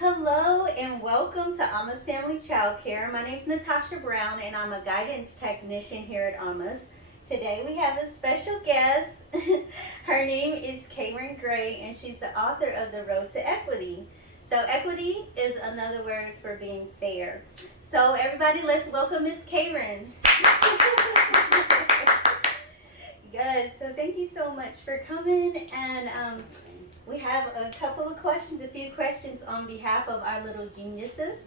Hello and welcome to Alma's Family Child Care. My name is Natasha Brown and I'm a guidance technician here at Alma's. Today we have a special guest. Her name is Kayren Gray and she's the author of The Road to Equity. So equity is another word for being fair. So everybody, let's welcome Miss Kayren. Good. So thank you so much for coming, and we have a couple of questions, a few questions on behalf of our little geniuses.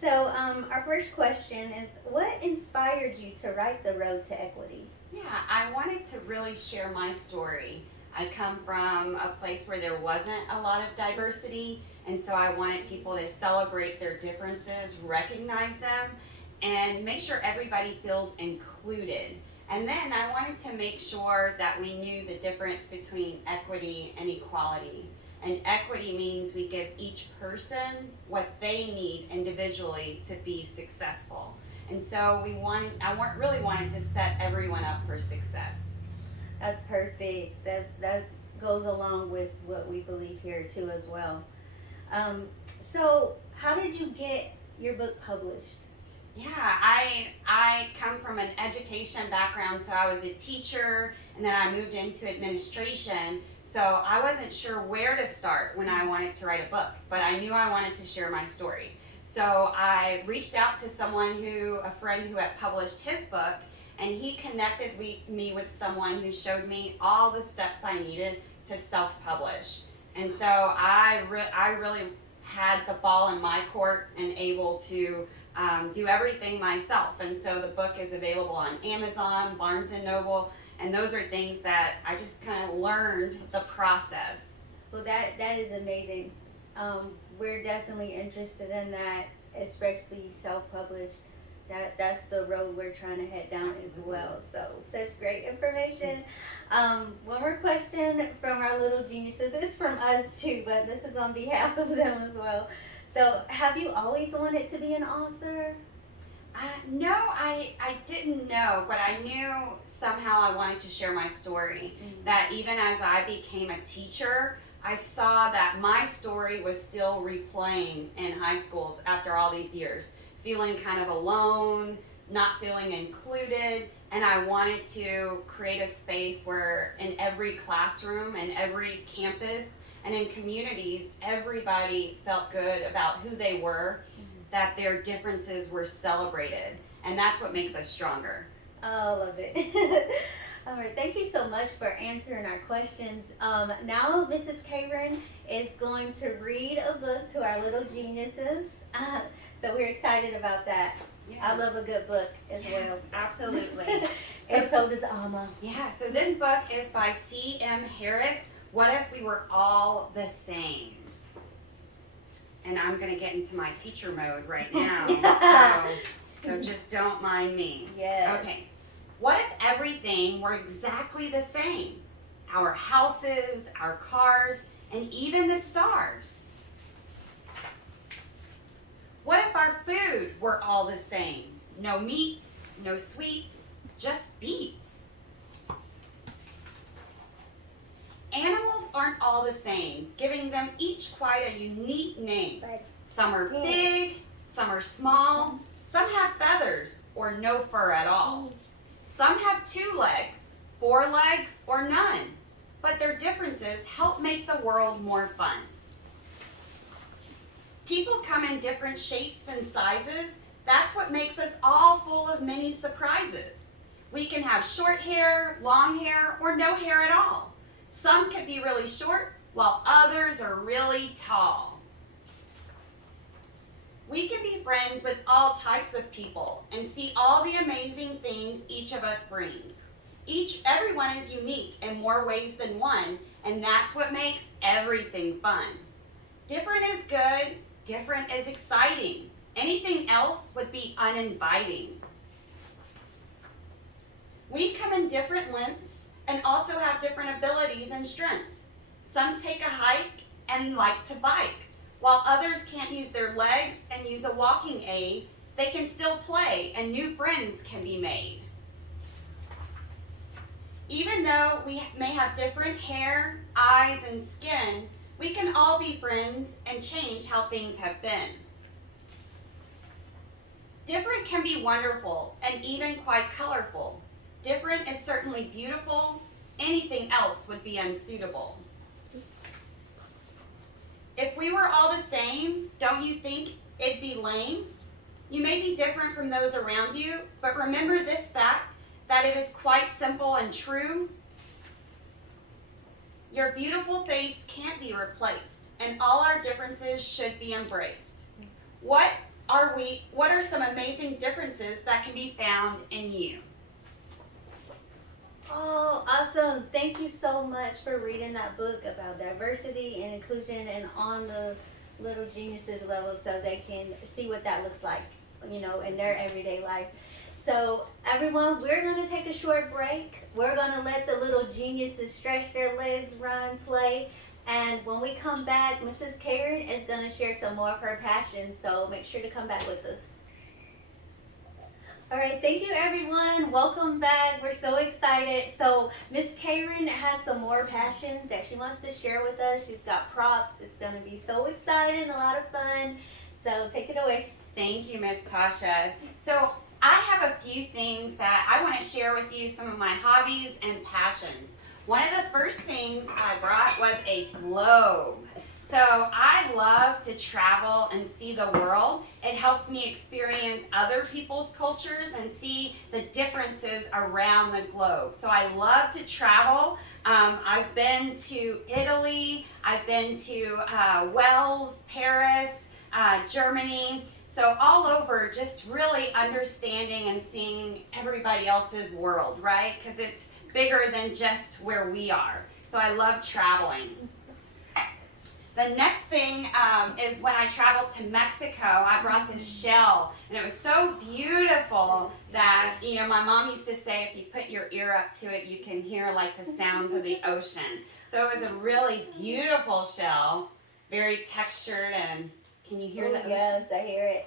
So our first question is, what inspired you to write The Road to Equity? Yeah, I wanted to really share my story. I come from a place where there wasn't a lot of diversity, and so I wanted people to celebrate their differences, recognize them, and make sure everybody feels included. And then I wanted to make sure that we knew the difference between equity and equality. And equity means we give each person what they need individually to be successful. And so I really wanted to set everyone up for success. That's perfect. That goes along with what we believe here too as well. So how did you get your book published? Yeah, I come from an education background, so I was a teacher, and then I moved into administration. So I wasn't sure where to start when I wanted to write a book, but I knew I wanted to share my story. So I reached out to a friend who had published his book, and he connected me with someone who showed me all the steps I needed to self-publish. And so I really had the ball in my court and able to do everything myself. And so the book is available on Amazon, Barnes & Noble, and those are things that I just kind of learned the process. Well, that is amazing. We're definitely interested in that, especially self-published. That's the road we're trying to head down as well. So such great information. One more question from our little geniuses. It's from us too, but this is on behalf of them as well. So have you always wanted to be an author? No, I didn't know, but I knew somehow I wanted to share my story. Mm-hmm. That even as I became a teacher, I saw that my story was still replaying in high schools after all these years, feeling kind of alone, not feeling included, and I wanted to create a space where in every classroom and every campus and in communities, everybody felt good about who they were, that their differences were celebrated, and that's what makes us stronger. Oh, I love it. All right, thank you so much for answering our questions. Now Mrs. Kayren is going to read a book to our little geniuses. So we're excited about that. Yes. I love a good book as well. Absolutely. And so does Alma. Yeah, so this book is by C.M. Harris, What If We Were All the Same? And I'm going to get into my teacher mode right now, so just don't mind me. Yes. Okay. What if everything were exactly the same? Our houses, our cars, and even the stars. What if our food were all the same? No meats, no sweets, just beets. Animals aren't all the same, giving them each quite a unique name. Some are big, some are small, some have feathers or no fur at all. Some have 2 legs, 4 legs, or none, but their differences help make the world more fun. People come in different shapes and sizes. That's what makes us all full of many surprises. We can have short hair, long hair, or no hair at all. Some could be really short, while others are really tall. We can be friends with all types of people and see all the amazing things each of us brings. Everyone is unique in more ways than one, and that's what makes everything fun. Different is good, different is exciting. Anything else would be uninviting. We come in different lengths and also have different abilities and strengths. Some take a hike and like to bike. While others can't use their legs and use a walking aid, they can still play and new friends can be made. Even though we may have different hair, eyes, and skin, We can all be friends and change how things have been. Different can be wonderful and even quite colorful. Different is certainly beautiful. Anything else would be unsuitable. If we were all the same, don't you think it'd be lame? You may be different from those around you, but remember this fact, that it is quite simple and true. Your beautiful face can't be replaced, and all our differences should be embraced. What are some amazing differences that can be found in you? Oh, awesome. Thank you so much for reading that book about diversity and inclusion and on the little geniuses level so they can see what that looks like, in their everyday life. So everyone, we're going to take a short break. We're going to let the little geniuses stretch their legs, run, play. And when we come back, Mrs. Kayren is going to share some more of her passion. So make sure to come back with us. All right, thank you everyone. Welcome back. We're so excited. So Miss Kayren has some more passions that she wants to share with us. She's got props. It's going to be so exciting, a lot of fun. So take it away. Thank you, Miss Tasha. So I have a few things that I want to share with you, some of my hobbies and passions. One of the first things I brought was a globe. So I love to travel and see the world. It helps me experience other people's cultures and see the differences around the globe. So I love to travel. I've been to Italy, I've been to Wales, Paris, Germany. So all over, just really understanding and seeing everybody else's world, right? Because it's bigger than just where we are. So I love traveling. The next thing is when I traveled to Mexico, I brought this shell, and it was so beautiful that, my mom used to say if you put your ear up to it, you can hear like the sounds of the ocean. So it was a really beautiful shell, very textured, and can you hear the ocean? Yes, I hear it.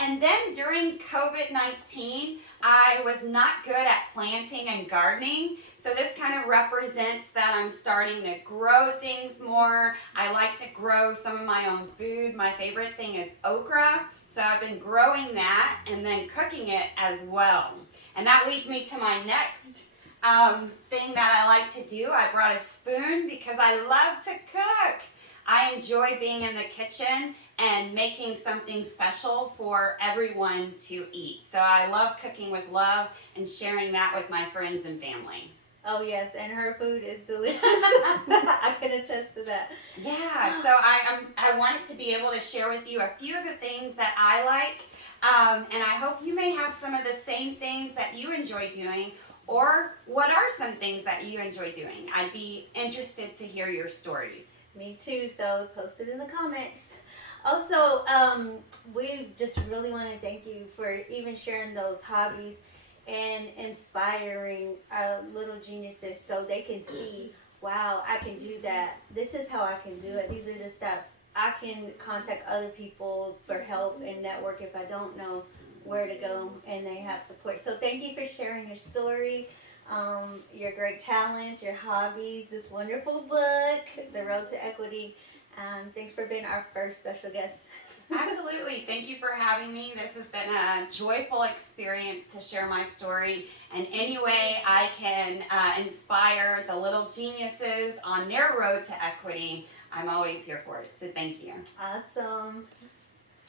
And then during COVID-19, I was not good at planting and gardening. So this kind of represents that I'm starting to grow things more. I like to grow some of my own food. My favorite thing is okra. So I've been growing that and then cooking it as well. And that leads me to my next thing that I like to do. I brought a spoon because I love to cook. I enjoy being in the kitchen and making something special for everyone to eat. So I love cooking with love and sharing that with my friends and family. Oh yes, and her food is delicious. I can attest to that. Yeah, so I wanted to be able to share with you a few of the things that I like, and I hope you may have some of the same things that you enjoy doing, or what are some things that you enjoy doing? I'd be interested to hear your stories. Me too, so post it in the comments. Also, we just really want to thank you for even sharing those hobbies and inspiring our little geniuses so they can see, wow, I can do that. This is how I can do it. These are the steps. I can contact other people for help and network if I don't know where to go, and they have support. So thank you for sharing your story, your great talents, your hobbies, this wonderful book, The Road to Equity. Thanks for being our first special guest. Absolutely. Thank you for having me. This has been a joyful experience to share my story. And any way I can inspire the little geniuses on their road to equity, I'm always here for it. So thank you. Awesome.